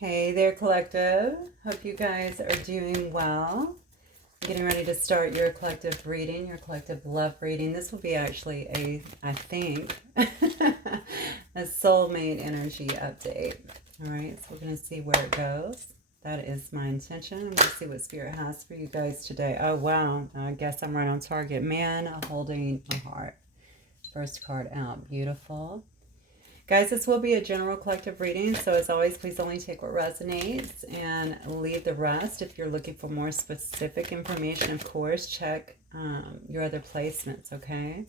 Hey there, collective. Hope you guys are doing well. I'm getting ready to start your collective reading, your collective love reading. This will be actually I think, a soulmate energy update. All right, so we're going to see where it goes. That is my intention. I'm going to see what Spirit has for you guys today. Oh, wow. I guess I'm right on target. Man holding a heart. First card out. Beautiful. Guys, this will be a general collective reading, so as always, please only take what resonates and leave the rest. If you're looking for more specific information, of course, check your other placements, okay?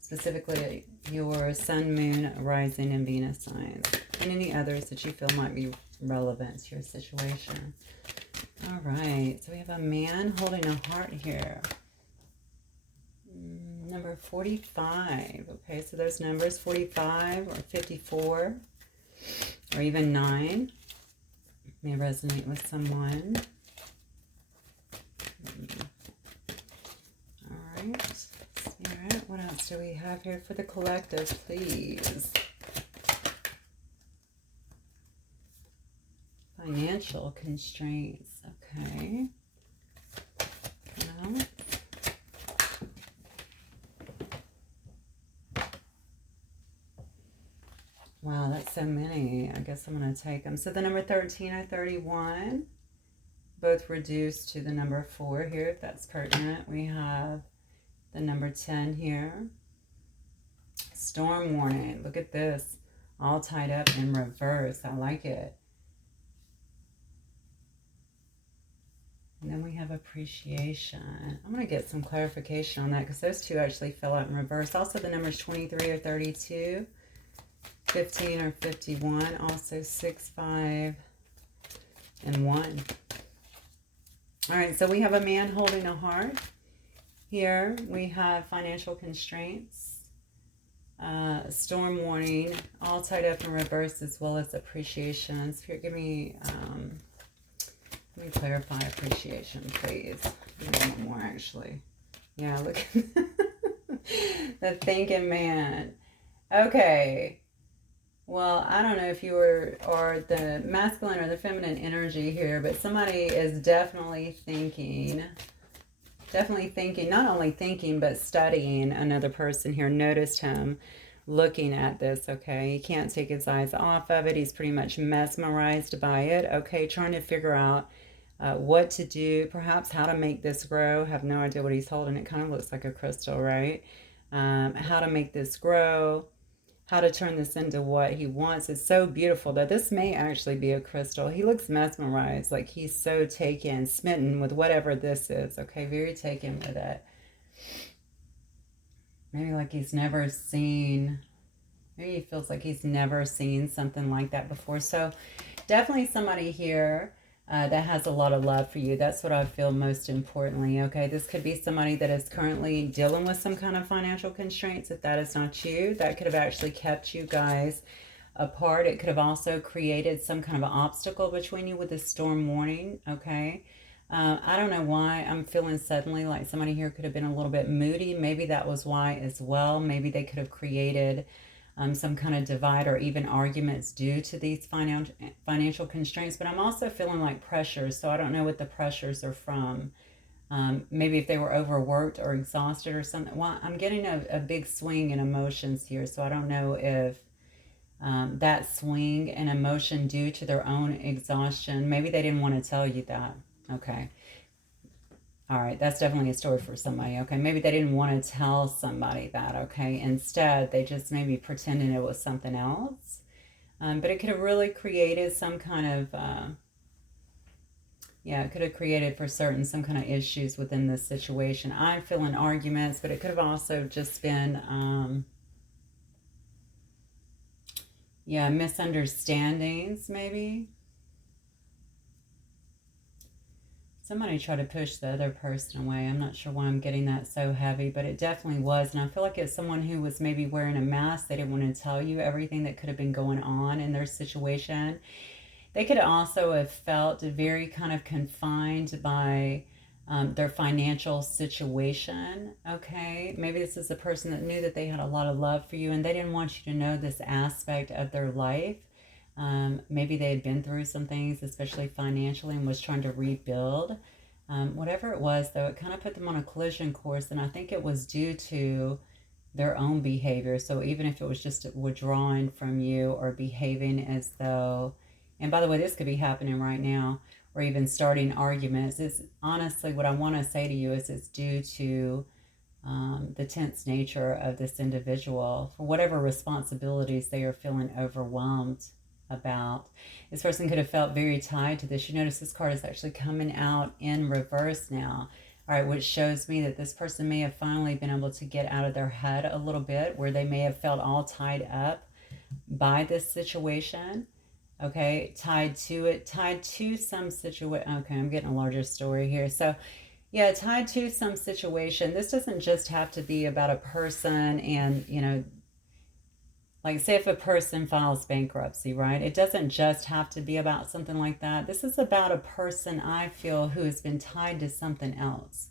Specifically, your Sun, Moon, Rising, and Venus signs, and any others that you feel might be relevant to your situation. All right, so we have a man holding a heart here. Number 45. Okay, so those numbers 45 or 54 or even 9 may resonate with someone. All right, Spirit, what else do we have here for the collective, please? Financial constraints. Okay. Well, wow, that's so many. I guess I'm going to take them. So the number 13 or 31, both reduced to the number 4 here, if that's pertinent. We have the number 10 here. Storm warning. Look at this. All tied up in reverse. I like it. And then we have appreciation. I'm going to get some clarification on that because those two actually fell out in reverse. Also the numbers 23 or 32. 15 or 51, also 6, 5, and 1. All right, so we have a man holding a heart. Here we have financial constraints, storm warning, all tied up in reverse, as well as appreciation. Spirit, give me, let me clarify appreciation, please. Give me one more, actually. Yeah, look at the thinking man. Okay. Well, I don't know if you are the masculine or the feminine energy here, but somebody is definitely thinking, not only thinking, but studying another person here. Noticed him looking at this, okay? He can't take his eyes off of it. He's pretty much mesmerized by it, okay? Trying to figure out what to do, perhaps how to make this grow. Have no idea what he's holding. It kind of looks like a crystal, right? How to make this grow. How to turn this into what he wants. It's so beautiful that this may actually be a crystal. He looks mesmerized, like he's so taken, smitten with whatever this is. Okay, very taken with it. Maybe like he's never seen, maybe he feels like he's never seen something like that before. So definitely somebody here that has a lot of love for you. That's what I feel most importantly, okay? This could be somebody that is currently dealing with some kind of financial constraints. If that is not you, that could have actually kept you guys apart. It could have also created some kind of an obstacle between you with the storm warning, okay? I don't know why I'm feeling suddenly like somebody here could have been a little bit moody. Maybe that was why as well. Maybe they could have created some kind of divide or even arguments due to these financial constraints. But I'm also feeling like pressures, so I don't know what the pressures are from. Maybe if they were overworked or exhausted or something. Well, I'm getting a big swing in emotions here, so I don't know if that swing in emotion due to their own exhaustion, maybe they didn't want to tell you that. Okay. All right, that's definitely a story for somebody, okay? Maybe they didn't want to tell somebody that, okay? Instead, they just maybe pretended it was something else. But it could have really created some kind of, it could have created for certain some kind of issues within this situation. I'm feeling arguments, but it could have also just been, misunderstandings maybe. Somebody tried to push the other person away. I'm not sure why I'm getting that so heavy, but it definitely was. And I feel like it's someone who was maybe wearing a mask. They didn't want to tell you everything that could have been going on in their situation. They could also have felt very kind of confined by their financial situation, okay? Maybe this is a person that knew that they had a lot of love for you and they didn't want you to know this aspect of their life. Maybe they had been through some things, especially financially, and was trying to rebuild. Whatever it was, though, it kind of put them on a collision course, and I think it was due to their own behavior. So even if it was just withdrawing from you or behaving as though, and by the way, this could be happening right now, or even starting arguments, is honestly what I want to say to you is it's due to the tense nature of this individual for whatever responsibilities they are feeling overwhelmed about. This person could have felt very tied to this. You notice this card is actually coming out in reverse now. All right, which shows me that this person may have finally been able to get out of their head a little bit, where they may have felt all tied up by this situation. Okay, tied to it, tied to some situation. Okay, I'm getting a larger story here. So yeah, tied to some situation. This doesn't just have to be about a person and, like say if a person files bankruptcy, right? It doesn't just have to be about something like that. This is about a person, I feel, who has been tied to something else.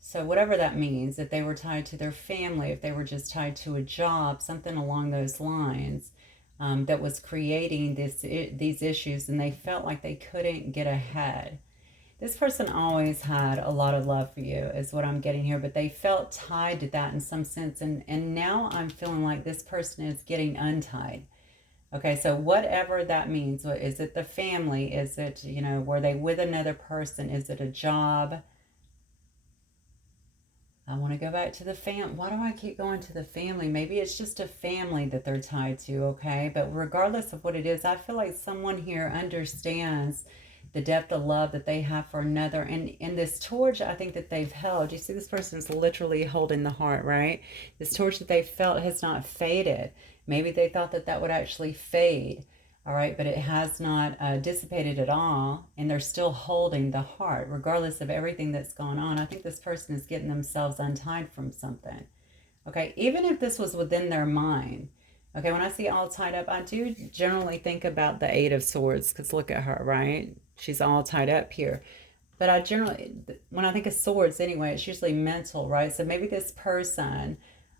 So whatever that means, if they were tied to their family, if they were just tied to a job, something along those lines, that was creating these issues, and they felt like they couldn't get ahead. This person always had a lot of love for you, is what I'm getting here, but they felt tied to that in some sense. And now I'm feeling like this person is getting untied. Okay, so whatever that means, is it the family? Is it, were they with another person? Is it a job? I want to go back to the Why do I keep going to the family? Maybe it's just a family that they're tied to, okay? But regardless of what it is, I feel like someone here understands the depth of love that they have for another. And in this torch, I think that they've held, you see this person's literally holding the heart, right? This torch that they felt has not faded. Maybe they thought that that would actually fade, all right, but it has not dissipated at all, and they're still holding the heart regardless of everything that's gone on. I think this person is getting themselves untied from something, okay, even if this was within their mind. Okay, when I see all tied up, I do generally think about the Eight of Swords, because look at her, right? She's all tied up here. But I generally, when I think of swords anyway, it's usually mental, right? So maybe this person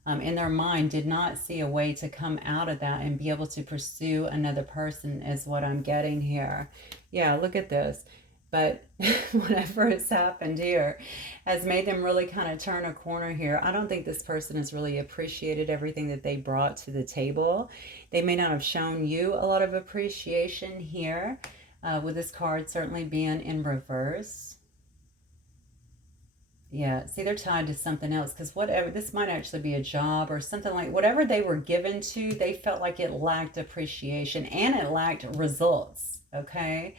in their mind did not see a way to come out of that and be able to pursue another person, is what I'm getting here. Yeah, look at this. But whatever has happened here has made them really kind of turn a corner here. I don't think this person has really appreciated everything that they brought to the table. They may not have shown you a lot of appreciation here, with this card certainly being in reverse. Yeah, see, they're tied to something else, because whatever, this might actually be a job or something, like whatever they were given to, they felt like it lacked appreciation and it lacked results, okay?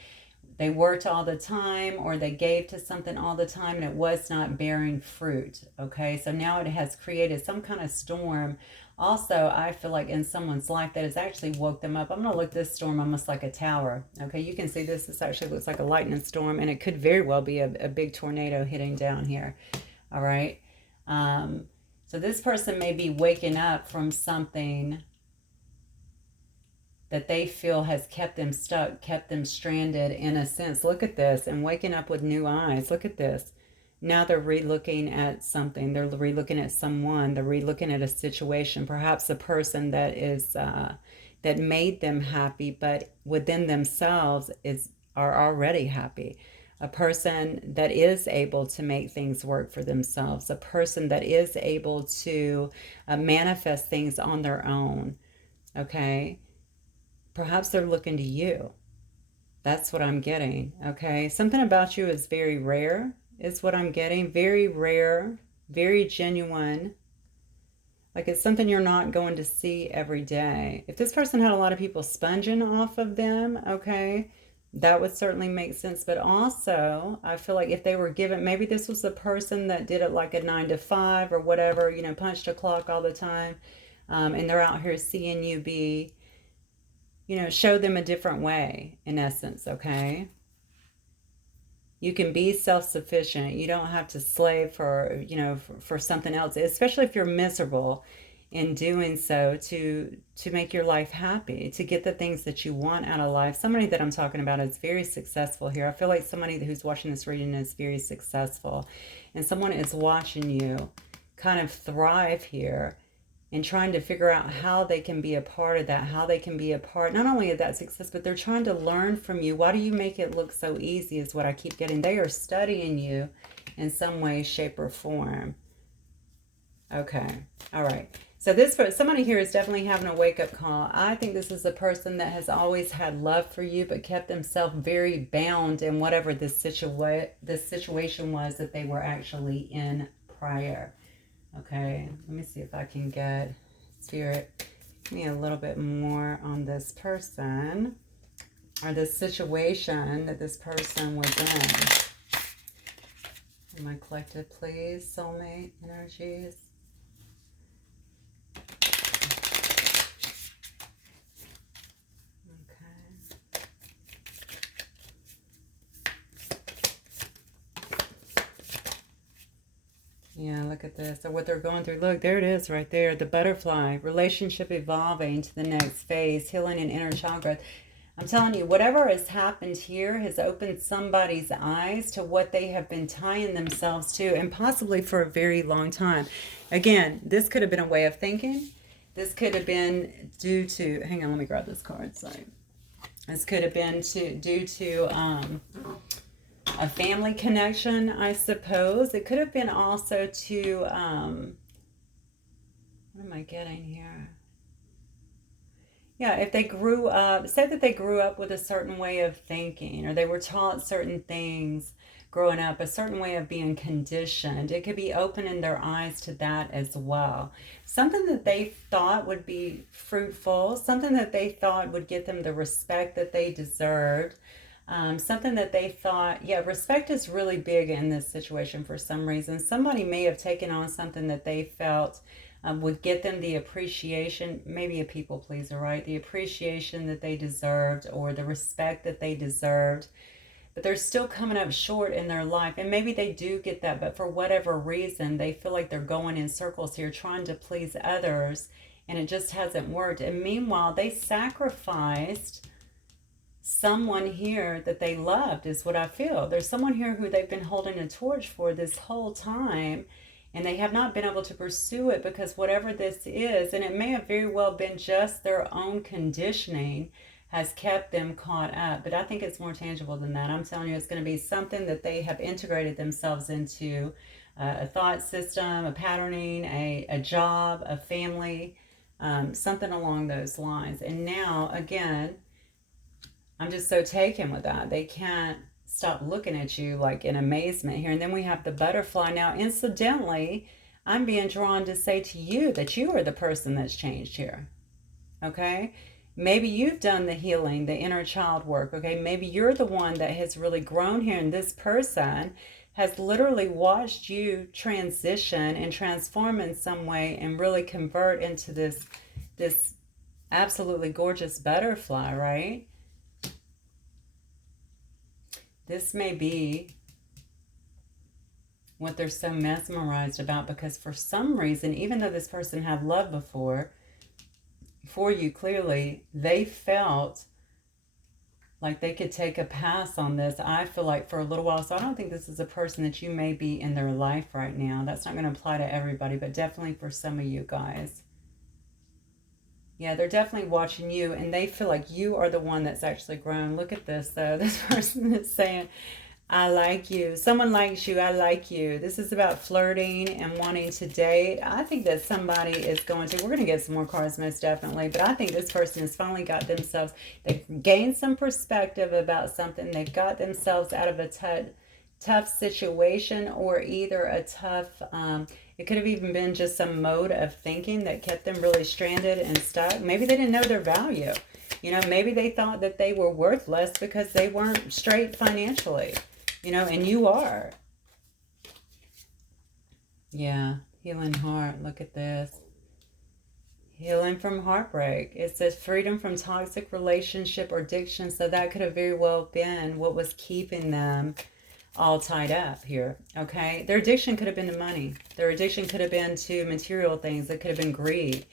They worked all the time, or they gave to something all the time, and it was not bearing fruit, okay? So now it has created some kind of storm. Also, I feel like in someone's life that has actually woke them up. I'm going to look this storm almost like a tower, okay? You can see this. This actually looks like a lightning storm, and it could very well be a big tornado hitting down here, all right? So this person may be waking up from something that they feel has kept them stuck, kept them stranded in a sense. Look at this, and waking up with new eyes. Look at this. Now they're re-looking at something. They're re-looking at someone. They're re-looking at a situation. Perhaps a person that is that made them happy, but within themselves are already happy. A person that is able to make things work for themselves. A person that is able to manifest things on their own. Okay. Perhaps they're looking to you. That's what I'm getting, okay? Something about you is very rare, is what I'm getting. Very rare, very genuine. Like it's something you're not going to see every day. If this person had a lot of people sponging off of them, okay, that would certainly make sense. But also, I feel like if they were given, maybe this was a person that did it like a 9 to 5 or whatever, punched a clock all the time, and they're out here seeing you be, show them a different way, in essence, okay? You can be self-sufficient. You don't have to slave for something else, especially if you're miserable in doing so, to make your life happy, to get the things that you want out of life. Somebody that I'm talking about is very successful here. I feel like somebody who's watching this reading is very successful, and someone is watching you kind of thrive here and trying to figure out how they can be a part of that, how they can be a part, not only of that success, but they're trying to learn from you. Why do you make it look so easy is what I keep getting. They are studying you in some way, shape, or form. Okay. All right. So this, somebody here is definitely having a wake-up call. I think this is a person that has always had love for you, but kept themselves very bound in whatever this situation was that they were actually in prior. Okay, let me see if I can get Spirit, give me a little bit more on this person or this situation that this person was in. My collective, please, soulmate energies. Yeah, look at this. So what they're going through. Look, there it is right there. The butterfly. Relationship evolving to the next phase. Healing and inner child growth. I'm telling you, whatever has happened here has opened somebody's eyes to what they have been tying themselves to, and possibly for a very long time. Again, this could have been a way of thinking. This could have been due to, hang on, let me grab this card. Sorry. This could have been due to a family connection, I suppose. It could have been also to, what am I getting here? Yeah, if they grew up, say that they grew up with a certain way of thinking, or they were taught certain things growing up, a certain way of being conditioned. It could be opening their eyes to that as well. Something that they thought would be fruitful, something that they thought would get them the respect that they deserved. Something that they thought, yeah, respect is really big in this situation for some reason. Somebody may have taken on something that they felt would get them the appreciation, maybe a people pleaser, right? The appreciation that they deserved or the respect that they deserved. But they're still coming up short in their life. And maybe they do get that, but for whatever reason, they feel like they're going in circles here trying to please others, and it just hasn't worked. And meanwhile, they sacrificed someone here that they loved, is what I feel. There's someone here who they've been holding a torch for this whole time, and they have not been able to pursue it because whatever this is, and it may have very well been just their own conditioning, has kept them caught up. But I think it's more tangible than that. I'm telling you, it's going to be something that they have integrated themselves into, a thought system, a patterning, a job, a family, something along those lines. And now, again, I'm just so taken with that. They can't stop looking at you like in amazement here. And then we have the butterfly. Now, incidentally, I'm being drawn to say to you that you are the person that's changed here. Okay? Maybe you've done the healing, the inner child work. Okay? Maybe you're the one that has really grown here, and this person has literally watched you transition and transform in some way and really convert into this absolutely gorgeous butterfly, right? This may be what they're so mesmerized about, because for some reason, even though this person had love before for you, clearly they felt like they could take a pass on this, I feel like, for a little while. So I don't think this is a person that you may be in their life right now. That's not going to apply to everybody, but definitely for some of you guys. Yeah, they're definitely watching you, and they feel like you are the one that's actually grown. Look at this, though. This person is saying, I like you. Someone likes you. I like you. This is about flirting and wanting to date. I think that somebody is going to, we're going to get some more cards most definitely, but I think this person has finally got themselves, they've gained some perspective about something. They've got themselves out of a tough situation, or either a tough, it could have even been just some mode of thinking that kept them really stranded and stuck. Maybe they didn't know their value. You know, maybe they thought that they were worthless because they weren't straight financially. You know, and you are. Yeah, healing heart. Look at this. Healing from heartbreak. It says freedom from toxic relationship or addiction. So that could have very well been what was keeping them all tied up here. Okay, their addiction could have been to money. Their addiction could have been to material things. It could have been greed.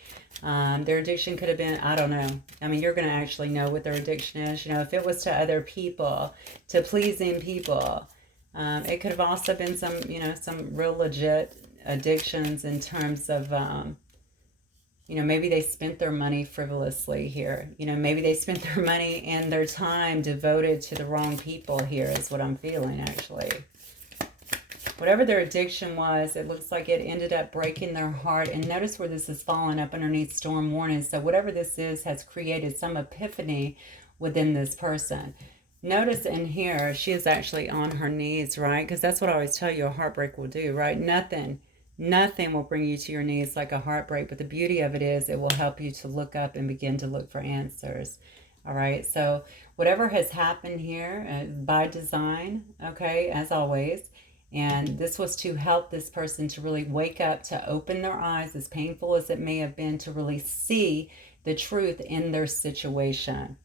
Their addiction could have been, I don't know. I mean, you're going to actually know what their addiction is. You know, if it was to other people, to pleasing people. It could have also been some, you know, some real legit addictions in terms of You know, maybe they spent their money frivolously here. You know, maybe they spent their money and their time devoted to the wrong people here is what I'm feeling, actually. Whatever their addiction was, it looks like it ended up breaking their heart. And notice where this is falling up underneath storm warning. So whatever this is has created some epiphany within this person. Notice in here, she is actually on her knees, right? Because that's what I always tell you a heartbreak will do, right? Nothing will bring you to your knees like a heartbreak. But the beauty of it is it will help you to look up and begin to look for answers. All right. So whatever has happened here by design, okay, as always. And this was to help this person to really wake up, to open their eyes, as painful as it may have been, to really see the truth in their situation.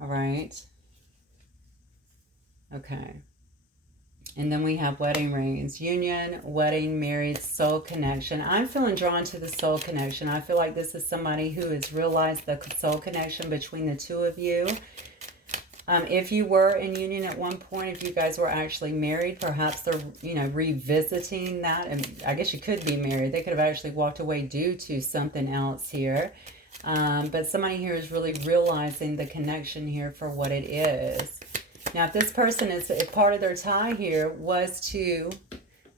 All right. Okay. And then we have wedding rings, union, wedding, married, soul connection. I'm feeling drawn to the soul connection. I feel like this is somebody who has realized the soul connection between the two of you. If you were in union at one point, if you guys were actually married, perhaps they're, you know, revisiting that. And I guess you could be married. They could have actually walked away due to something else here. But somebody here is really realizing the connection here for what it is. Now, if this person is, if part of their tie here was to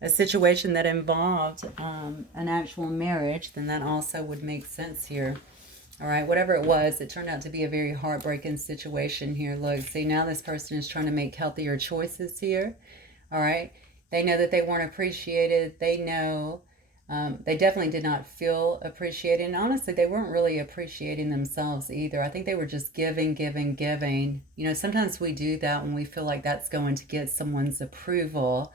a situation that involved an actual marriage, then that also would make sense here. All right, whatever it was, it turned out to be a very heartbreaking situation here. Look, see, now this person is trying to make healthier choices here. All right, they know that they weren't appreciated. They know they definitely did not feel appreciated. And honestly, they weren't really appreciating themselves either. I think they were just giving. You know, sometimes we do that when we feel like that's going to get someone's approval.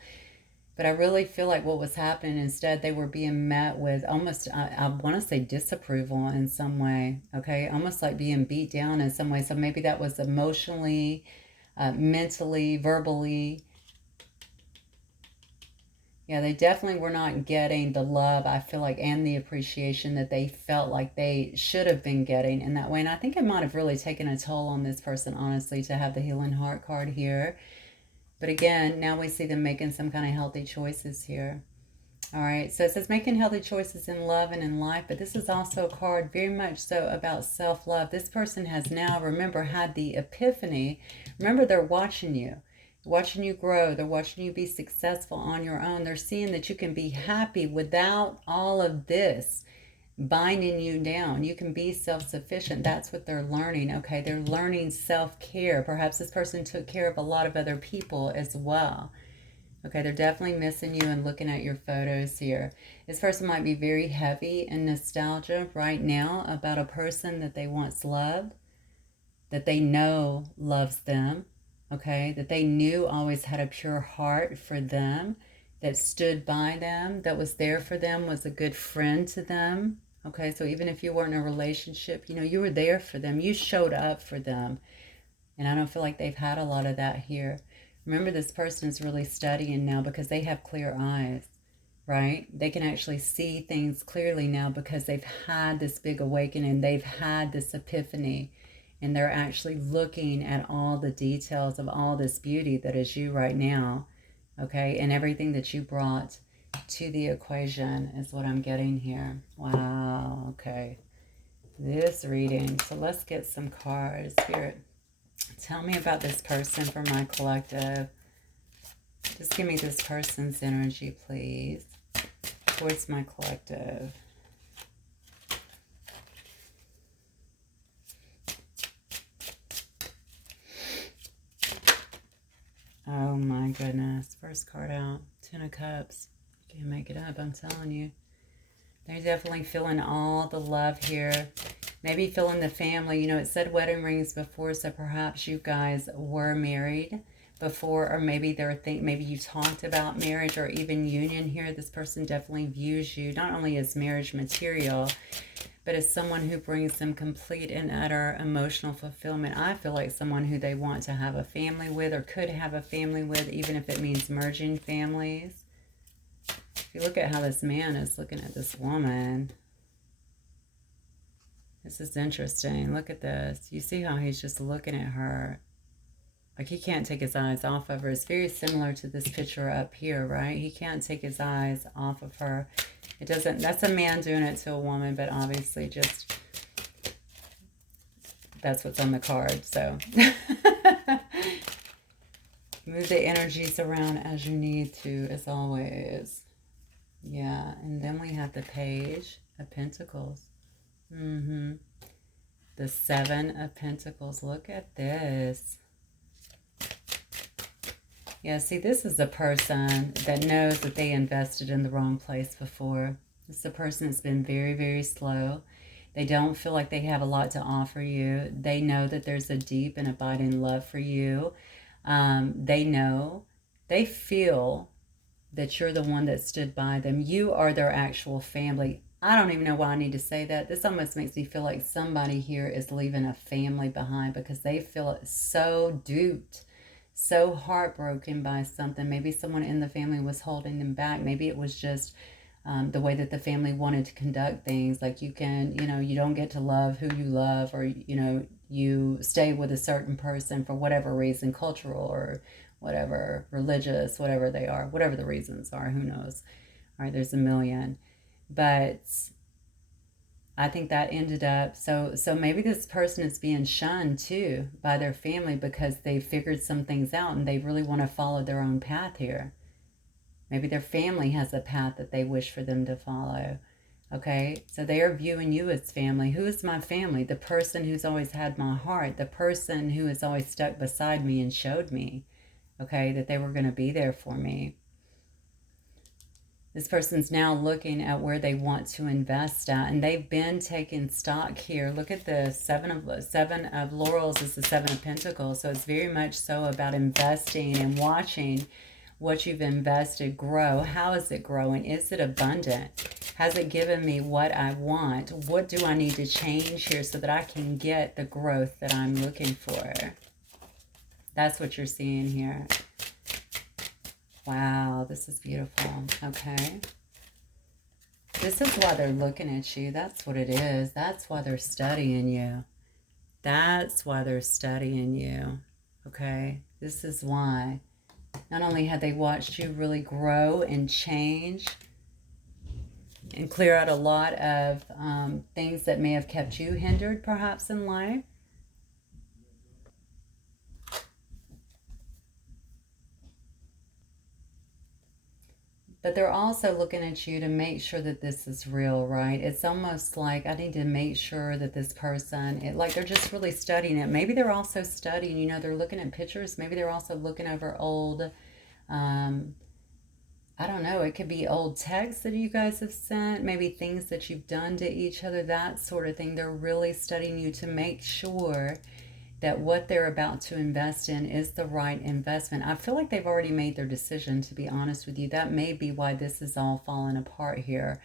But I really feel like what was happening, instead, they were being met with almost, I want to say disapproval in some way, okay? Almost like being beat down in some way. So maybe that was emotionally, mentally, verbally. Yeah, they definitely were not getting the love, I feel like, and the appreciation that they felt like they should have been getting in that way. And I think it might have really taken a toll on this person, honestly, to have the Healing Heart card here. But again, now we see them making some kind of healthy choices here. All right, so it says making healthy choices in love and in life, but this is also a card very much so about self-love. This person has now, remember, had the epiphany. Remember, they're watching you grow. They're watching you be successful on your own. They're seeing that you can be happy without all of this binding you down. You can be self-sufficient. That's what they're learning, okay? They're learning self-care. Perhaps this person took care of a lot of other people as well. Okay, they're definitely missing you and looking at your photos here. This person might be very heavy in nostalgia right now about a person that they once loved, that they know loves them, okay? That they knew always had a pure heart for them, that stood by them, that was there for them, was a good friend to them. Okay, so even if you weren't in a relationship, you know, you were there for them. You showed up for them. And I don't feel like they've had a lot of that here. Remember, this person is really studying now because they have clear eyes, right? They can actually see things clearly now because they've had this big awakening. They've had this epiphany. And they're actually looking at all the details of all this beauty that is you right now, okay? And everything that you brought to the equation is what I'm getting here. Wow, okay. This reading. So let's get some cards. Spirit, tell me about this person for my collective. Just give me this person's energy, please, towards my collective. Oh my goodness. First card out. 10 of Cups. Can't make it up, I'm telling you. They're definitely feeling all the love here. Maybe feeling the family. You know, it said wedding rings before, so perhaps you guys were married before, or maybe maybe you talked about marriage or even union here. This person definitely views you not only as marriage material, but as someone who brings them complete and utter emotional fulfillment. I feel like someone who they want to have a family with or could have a family with, even if it means merging families. If you look at how this man is looking at this woman, this is interesting. Look at this. You see how he's just looking at her. Like he can't take his eyes off of her. It's very similar to this picture up here, right? He can't take his eyes off of her. It doesn't, that's a man doing it to a woman, but obviously just, that's what's on the card. So move the energies around as you need to, as always. Yeah, and then we have the Page of Pentacles. Mm-hmm. The Seven of Pentacles. Look at this. Yeah, see, this is a person that knows that they invested in the wrong place before. It's a person that's been very, very slow. They don't feel like they have a lot to offer you. They know that there's a deep and abiding love for you. They know, they feel that you're the one that stood by them. You are their actual family. I don't even know why I need to say that. This almost makes me feel like somebody here is leaving a family behind because they feel so duped, so heartbroken by something. Maybe someone in the family was holding them back. Maybe it was just the way that the family wanted to conduct things. Like you can, you don't get to love who you love, or, you stay with a certain person for whatever reason, cultural or whatever, religious, whatever they are, whatever the reasons are, who knows? All right, there's a million. But I think that ended up, so maybe this person is being shunned too by their family because they figured some things out and they really want to follow their own path here. Maybe their family has a path that they wish for them to follow. Okay, so they are viewing you as family. Who is my family? The person who's always had my heart, the person who has always stuck beside me and showed me, okay, that they were going to be there for me. This person's now looking at where they want to invest at, and they've been taking stock here. Look at the seven of laurels is the Seven of Pentacles, so it's very much so about investing and watching what you've invested grow. How is it growing? Is it abundant? Has it given me what I want? What do I need to change here so that I can get the growth that I'm looking for? That's what you're seeing here. Wow, this is beautiful. Okay. This is why they're looking at you. That's what it is. That's why they're studying you. That's why they're studying you. Okay. This is why. Not only have they watched you really grow and change and clear out a lot of things that may have kept you hindered perhaps in life, but they're also looking at you to make sure that this is real, right? It's almost like I need to make sure that this person, like they're just really studying it. Maybe they're also studying, they're looking at pictures. Maybe they're also looking over old, I don't know, it could be old texts that you guys have sent, maybe things that you've done to each other, that sort of thing. They're really studying you to make sure that what they're about to invest in is the right investment. I feel like they've already made their decision, to be honest with you. That may be why this is all falling apart here.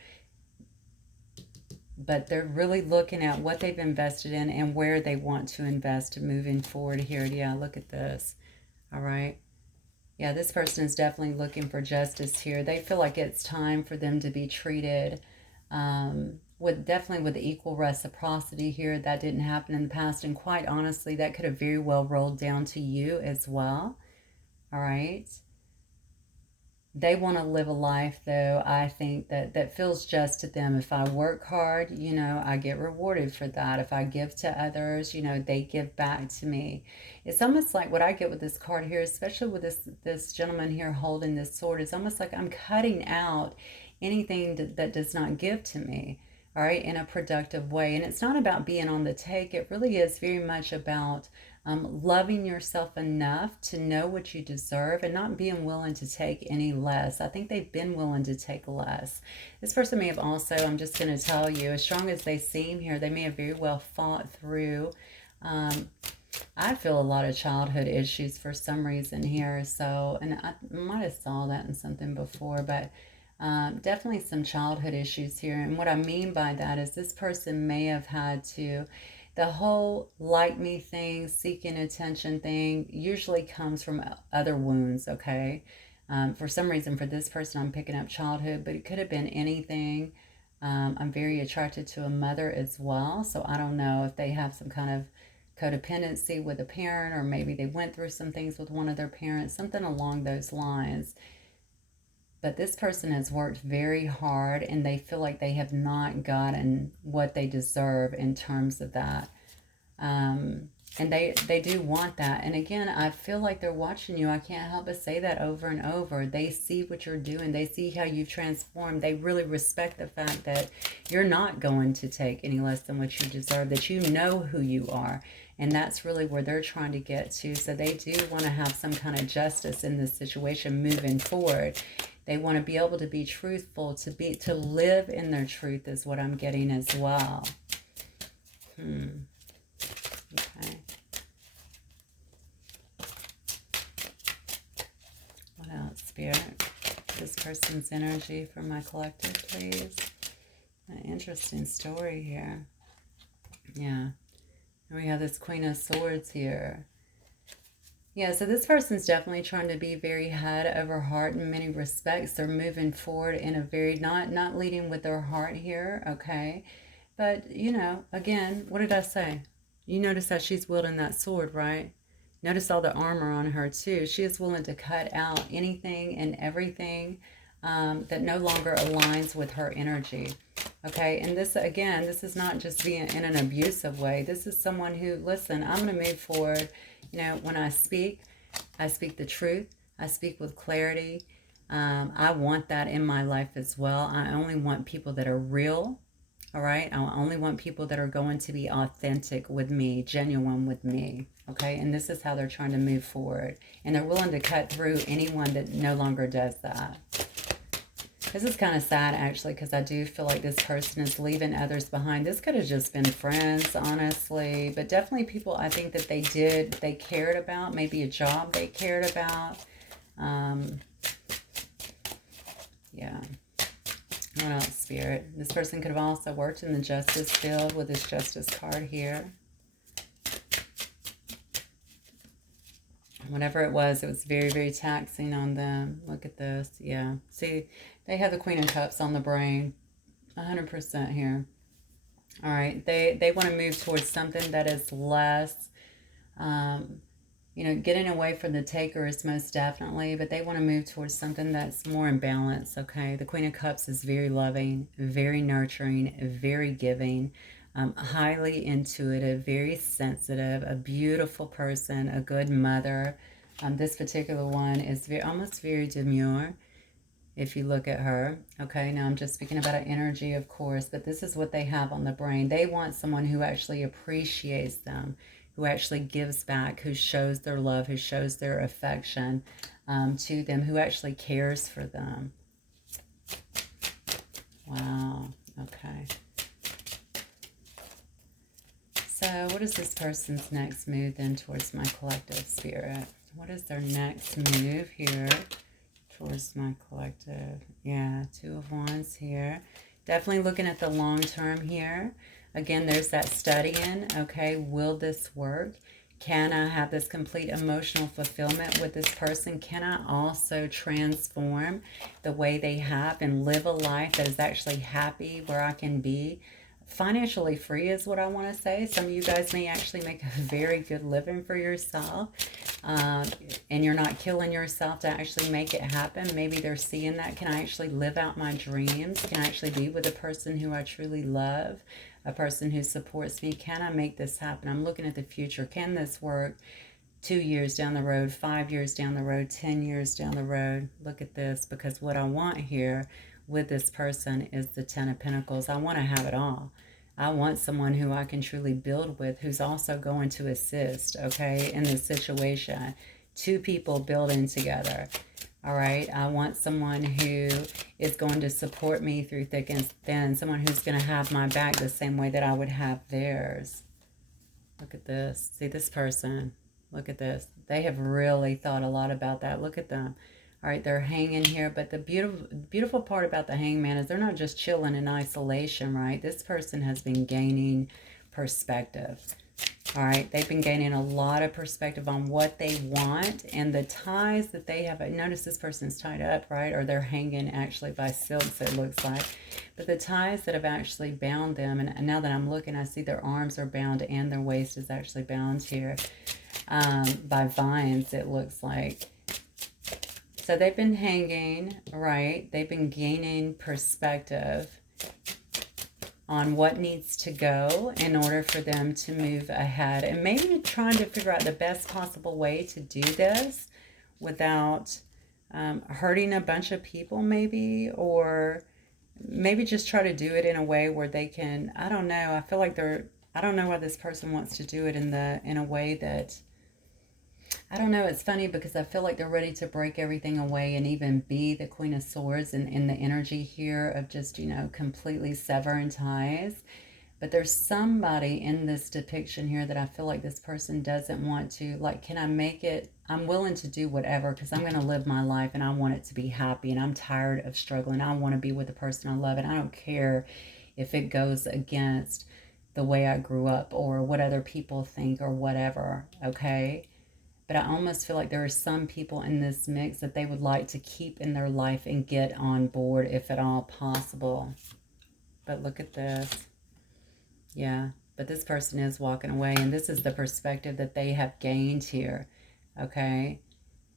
But they're really looking at what they've invested in and where they want to invest moving forward here. Yeah, look at this. All right. Yeah, this person is definitely looking for justice here. They feel like it's time for them to be treated definitely with equal reciprocity here. That didn't happen in the past, and quite honestly, that could have very well rolled down to you as well. All right. They want to live a life, though, I think, that feels just to them. If I work hard, I get rewarded for that. If I give to others, they give back to me. It's almost like what I get with this card here, especially with this gentleman here holding this sword, it's almost like I'm cutting out anything that does not give to me, all right, in a productive way. And it's not about being on the take. It really is very much about loving yourself enough to know what you deserve and not being willing to take any less. I think they've been willing to take less. This person may have also, I'm just going to tell you, as strong as they seem here, they may have very well fought through, I feel a lot of childhood issues for some reason here. So, and I might have saw that in something before, but definitely some childhood issues here. And what I mean by that is this person may have had to, the whole like me thing, seeking attention thing usually comes from other wounds, okay? For some reason, for this person, I'm picking up childhood, but it could have been anything. I'm very attracted to a mother as well, so I don't know if they have some kind of codependency with a parent, or maybe they went through some things with one of their parents, something along those lines. But this person has worked very hard and they feel like they have not gotten what they deserve in terms of that. And they do want that. And again, I feel like they're watching you. I can't help but say that over and over. They see what you're doing. They see how you've transformed. They really respect the fact that you're not going to take any less than what you deserve, that you know who you are. And that's really where they're trying to get to. So they do want to have some kind of justice in this situation moving forward. They want to be able to be truthful, to live in their truth is what I'm getting as well. Okay. What else, Spirit? This person's energy for my collective, please. An interesting story here. Yeah. And we have this Queen of Swords here. Yeah, so this person's definitely trying to be very head over heart in many respects. They're moving forward in a very, not leading with their heart here, okay? But, you know, again, what did I say? You notice how she's wielding that sword, right? Notice all the armor on her, too. She is willing to cut out anything and everything that no longer aligns with her energy. Okay, and this, again, this is not just being in an abusive way. This is someone who, listen, I'm going to move forward. You know, when I speak the truth. I speak with clarity. I want that in my life as well. I only want people that are real. All right. I only want people that are going to be authentic with me, genuine with me. Okay. And this is how they're trying to move forward. And they're willing to cut through anyone that no longer does that. This is kind of sad, actually, because I do feel like this person is leaving others behind. This could have just been friends, honestly. But definitely people I think that they cared about. Maybe a job they cared about. Yeah. What else, Spirit? This person could have also worked in the justice field with this justice card here. Whatever it was very, very taxing on them. Look at this. Yeah. See, they have the Queen of Cups on the brain. 100% here. All right. They want to move towards something that is less, you know, getting away from the takers most definitely, but they want to move towards something that's more in balance, okay? The Queen of Cups is very loving, very nurturing, very giving, highly intuitive, very sensitive, a beautiful person, a good mother. This particular one is almost very demure if you look at her. Okay, now I'm just speaking about an energy, of course, but this is what they have on the brain. They want someone who actually appreciates them, who actually gives back, who shows their love, who shows their affection to them, who actually cares for them. Wow, okay. So what is this person's next move then towards my collective, Spirit? What is their next move here towards my collective? Yeah, Two of Wands here. Definitely looking at the long term here. Again, there's that studying, okay? Will this work? Can I have this complete emotional fulfillment with this person? Can I also transform the way they have and live a life that is actually happy, where I can be financially free is what I want to say. Some of you guys may actually make a very good living for yourself, and you're not killing yourself to actually make it happen. Maybe they're seeing that. Can I actually live out my dreams? Can I actually be with a person who I truly love, a person who supports me? Can I make this happen? I'm looking at the future. Can this work 2 years down the road, 5 years down the road, 10 years down the road? Look at this, because what I want here with this person is the Ten of Pentacles. I want to have it all. I want someone who I can truly build with, who's also going to assist, okay, in this situation. Two people building together, all right? I want someone who is going to support me through thick and thin, someone who's going to have my back the same way that I would have theirs. Look at this. See this person. Look at this. They have really thought a lot about that. Look at them. All right, they're hanging here, but the beautiful part about the Hangman is they're not just chilling in isolation, right? This person has been gaining perspective. All right, they've been gaining a lot of perspective on what they want and the ties that they have. Notice this person's tied up, right? Or they're hanging actually by silks, it looks like. But the ties that have actually bound them, and now that I'm looking, I see their arms are bound and their waist is actually bound here by vines, it looks like. So they've been hanging, right? They've been gaining perspective on what needs to go in order for them to move ahead, and maybe trying to figure out the best possible way to do this without hurting a bunch of people, maybe, or maybe just try to do it in a way where they can, I don't know, I feel like I don't know why this person wants to do it in a way that, I don't know. It's funny because I feel like they're ready to break everything away and even be the Queen of Swords in the energy here of just, completely severing ties. But there's somebody in this depiction here that I feel like this person doesn't want to, like, can I make it? I'm willing to do whatever because I'm going to live my life and I want it to be happy, and I'm tired of struggling. I want to be with the person I love, and I don't care if it goes against the way I grew up or what other people think or whatever, okay? But I almost feel like there are some people in this mix that they would like to keep in their life and get on board if at all possible. But look at this. Yeah, but this person is walking away, and this is the perspective that they have gained here, okay?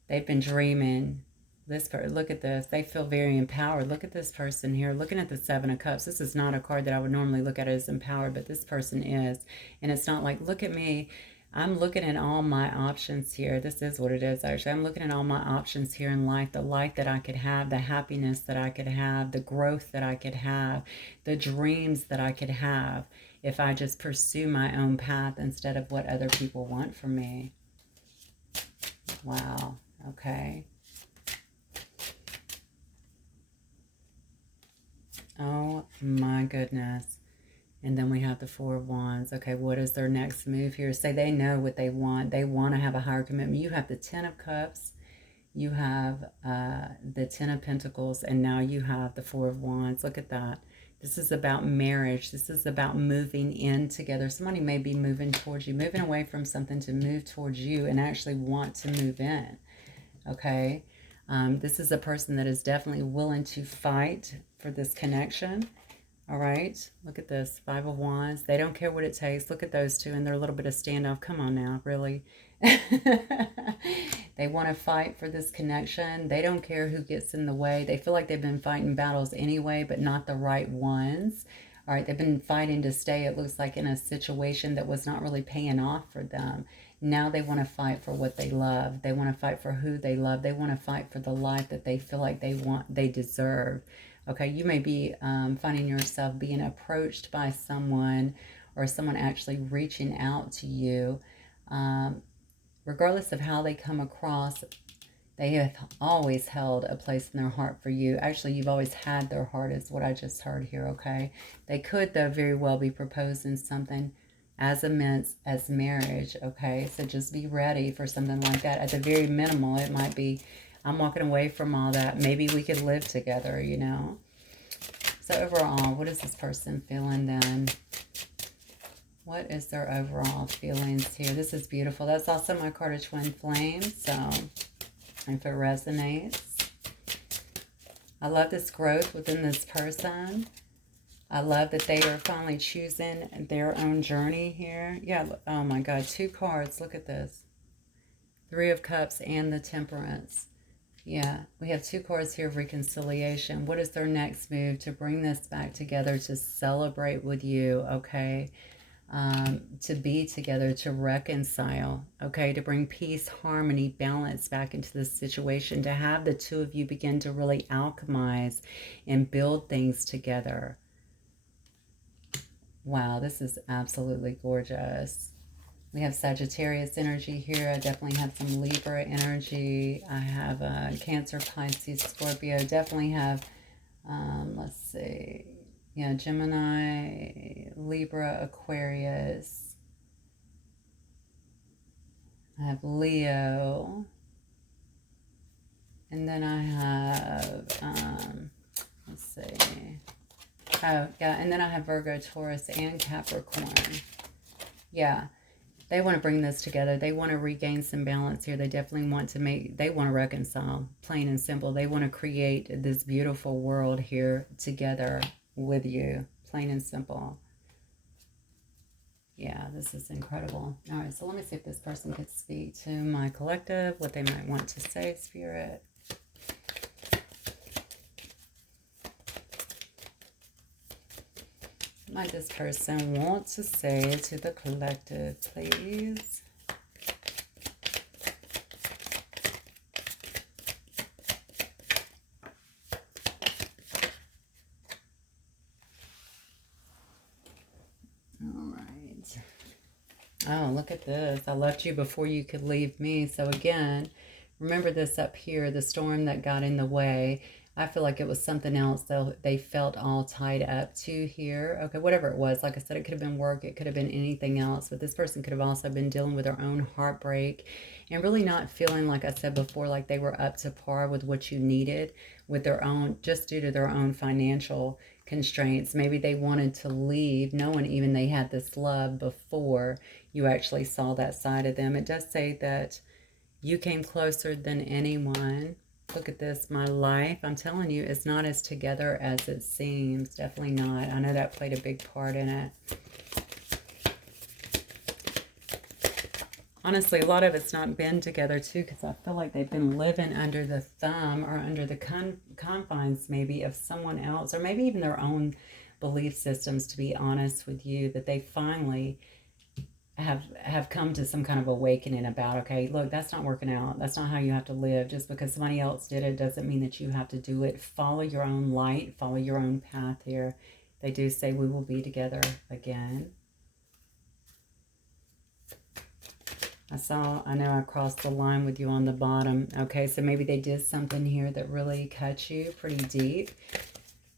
They've been dreaming. Look at this. They feel very empowered. Look at this person here. Looking at the Seven of Cups. This is not a card that I would normally look at as empowered, but this person is. And it's not like, look at me. I'm looking at all my options here. This is what it is, actually. I'm looking at all my options here in life. The life that I could have, the happiness that I could have, the growth that I could have, the dreams that I could have if I just pursue my own path instead of what other people want from me. Wow. Okay. Oh my goodness. And then we have the Four of Wands. Okay, what is their next move here? Say they know what they want. They want to have a higher commitment. You have the Ten of Cups. You have the Ten of Pentacles. And now you have the Four of Wands. Look at that. This is about marriage. This is about moving in together. Somebody may be moving towards you, moving away from something to move towards you and actually want to move in. Okay? This is a person that is definitely willing to fight for this connection. All right, look at this, Five of Wands. They don't care what it takes. Look at those two and their little bit of standoff. Come on now, really. They want to fight for this connection. They don't care who gets in the way. They feel like they've been fighting battles anyway, but not the right ones. All right, they've been fighting to stay, it looks like, in a situation that was not really paying off for them. Now they want to fight for what they love. They want to fight for who they love. They want to fight for the life that they feel like they deserve. Okay, you may be finding yourself being approached by someone or someone actually reaching out to you. Regardless of how they come across, they have always held a place in their heart for you. Actually, you've always had their heart is what I just heard here, okay? They could, though, very well be proposing something as immense as marriage, okay? So just be ready for something like that. At the very minimal, it might be, I'm walking away from all that. Maybe we could live together, you know? So overall, what is this person feeling then? What is their overall feelings here? This is beautiful. That's also my card of Twin Flames. So if it resonates. I love this growth within this person. I love that they are finally choosing their own journey here. Yeah, oh my God, two cards. Look at this. Three of Cups and the Temperance. Yeah, we have two cards here of reconciliation. What is their next move to bring this back together, to celebrate with you, okay? To be together, to reconcile, okay? To bring peace, harmony, balance back into this situation, to have the two of you begin to really alchemize and build things together. Wow, this is absolutely gorgeous. We have Sagittarius energy here. I definitely have some Libra energy. I have Cancer, Pisces, Scorpio. Definitely have, let's see, yeah, Gemini, Libra, Aquarius. I have Leo. And then I have, let's see. Oh, yeah, and then I have Virgo, Taurus, and Capricorn. Yeah. They want to bring this together. They want to regain some balance here. They definitely want to they want to reconcile, plain and simple. They want to create this beautiful world here together with you, plain and simple. Yeah, this is incredible. All right, so let me see if this person could speak to my collective, what they might want to say, Spirit. What might this person want to say to the collective, please? All right. Oh, look at this. I left you before you could leave me. So again, remember this up here, the storm that got in the way. I feel like it was something else they felt all tied up to here. Okay, whatever it was. Like I said, it could have been work. It could have been anything else. But this person could have also been dealing with their own heartbreak and really not feeling, like I said before, like they were up to par with what you needed with their own, just due to their own financial constraints. Maybe they wanted to leave, knowing even they had this love before you actually saw that side of them. It does say that you came closer than anyone. Look at this. My life, I'm telling you, is not as together as it seems. Definitely not. I know that played a big part in it. Honestly, a lot of it's not been together too, because I feel like they've been living under the thumb or under the confines maybe of someone else, or maybe even their own belief systems, to be honest with you, that they finally have come to some kind of awakening about, okay, look, that's not working out. That's not how you have to live. Just because somebody else did it doesn't mean that you have to do it. Follow your own light. Follow your own path here. They do say we will be together again. I know I crossed the line with you on the bottom. Okay, so maybe they did something here that really cut you pretty deep.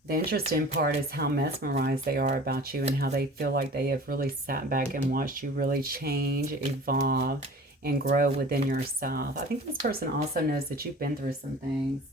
The interesting part is how mesmerized they are about you and how they feel like they have really sat back and watched you really change, evolve, and grow within yourself. I think this person also knows that you've been through some things,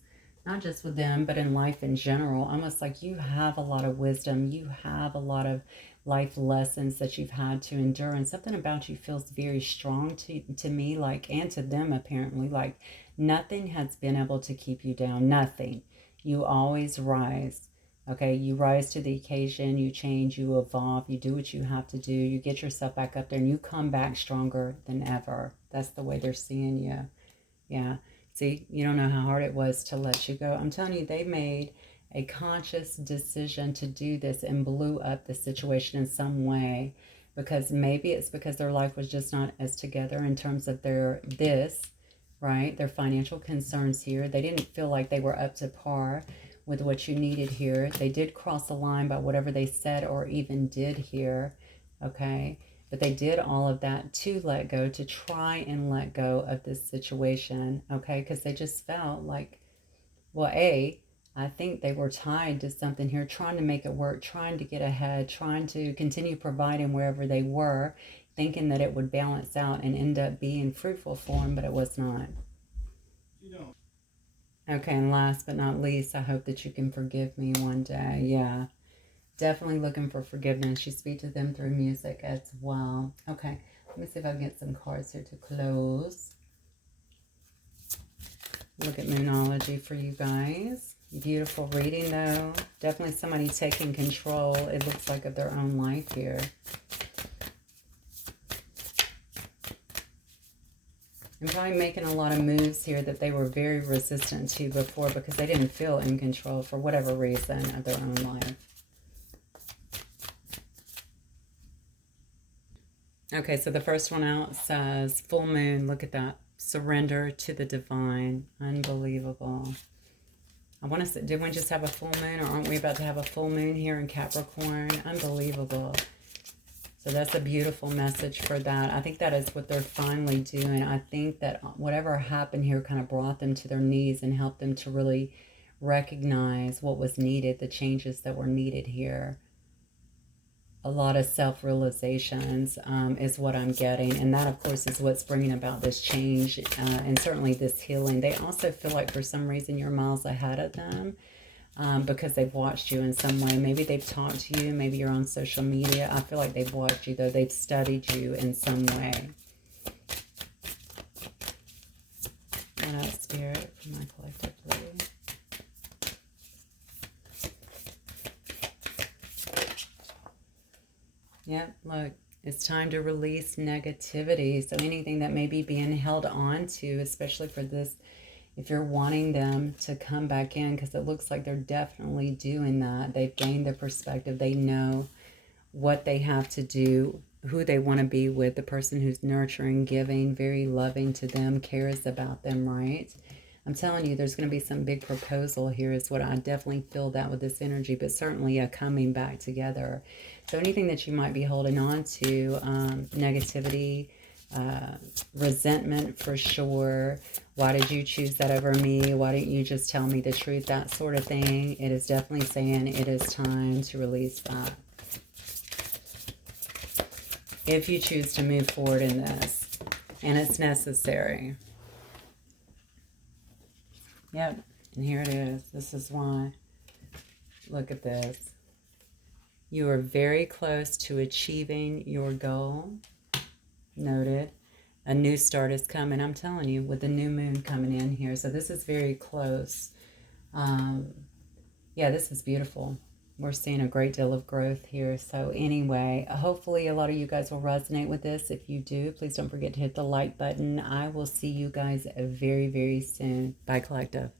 not just with them, but in life in general. Almost like you have a lot of wisdom. You have a lot of life lessons that you've had to endure. And something about you feels very strong to me, like, and to them apparently. Like nothing has been able to keep you down. Nothing. You always rise. Okay, you rise to the occasion, you change, you evolve, you do what you have to do, you get yourself back up there, and you come back stronger than ever. That's the way they're seeing you. Yeah. See, you don't know how hard it was to let you go. I'm telling you, they made a conscious decision to do this and blew up the situation in some way, because maybe it's because their life was just not as together in terms of right? Their financial concerns here. They didn't feel like they were up to par with what you needed here. They did cross the line by whatever they said or even did here, okay? But they did all of that to let go, to try and let go of this situation, okay? Because they just felt like, well, I think they were tied to something here, trying to make it work, trying to get ahead, trying to continue providing wherever they were, thinking that it would balance out and end up being fruitful for them, but it was not. Okay, and last but not least, I hope that you can forgive me one day. Yeah, definitely looking for forgiveness. You speak to them through music as well. Okay, let me see if I can get some cards here to close. Look at Moonology for you guys. Beautiful reading, though. Definitely somebody taking control, it looks like, of their own life here. And probably making a lot of moves here that they were very resistant to before, because they didn't feel in control for whatever reason of their own life. Okay, so the first one out says full moon. Look at that. Surrender to the divine. Unbelievable. I want to say, did we just have a full moon, or aren't we about to have a full moon here in Capricorn? Unbelievable. So that's a beautiful message for that. I think that is what they're finally doing. I think that whatever happened here kind of brought them to their knees and helped them to really recognize what was needed, the changes that were needed here. A lot of self-realizations is what I'm getting. And that, of course, is what's bringing about this change and certainly this healing. They also feel like for some reason you're miles ahead of them. Because they've watched you in some way. Maybe they've talked to you. Maybe you're on social media. I feel like they've watched you, though. They've studied you in some way. What else, Spirit, for my collective, please? Yep, look. It's time to release negativity. So anything that may be being held on to, especially for this, if you're wanting them to come back in, because it looks like they're definitely doing that. They've gained their perspective. They know what they have to do, who they want to be with, the person who's nurturing, giving, very loving to them, cares about them, right? I'm telling you, there's going to be some big proposal here is what I definitely feel that with this energy, but certainly a coming back together. So anything that you might be holding on to, negativity, resentment for sure. Why did you choose that over me? Why didn't you just tell me the truth? That sort of thing. It is definitely saying it is time to release that. If you choose to move forward in this, and it's necessary. Yep, and here it is. This is why. Look at this. You are very close to achieving your goal. Noted. A new start is coming. I'm telling you, with the new moon coming in here. So this is very close. Yeah, this is beautiful. We're seeing a great deal of growth here. So anyway, hopefully a lot of you guys will resonate with this. If you do, please don't forget to hit the like button. I will see you guys very, very soon. Bye, Collective.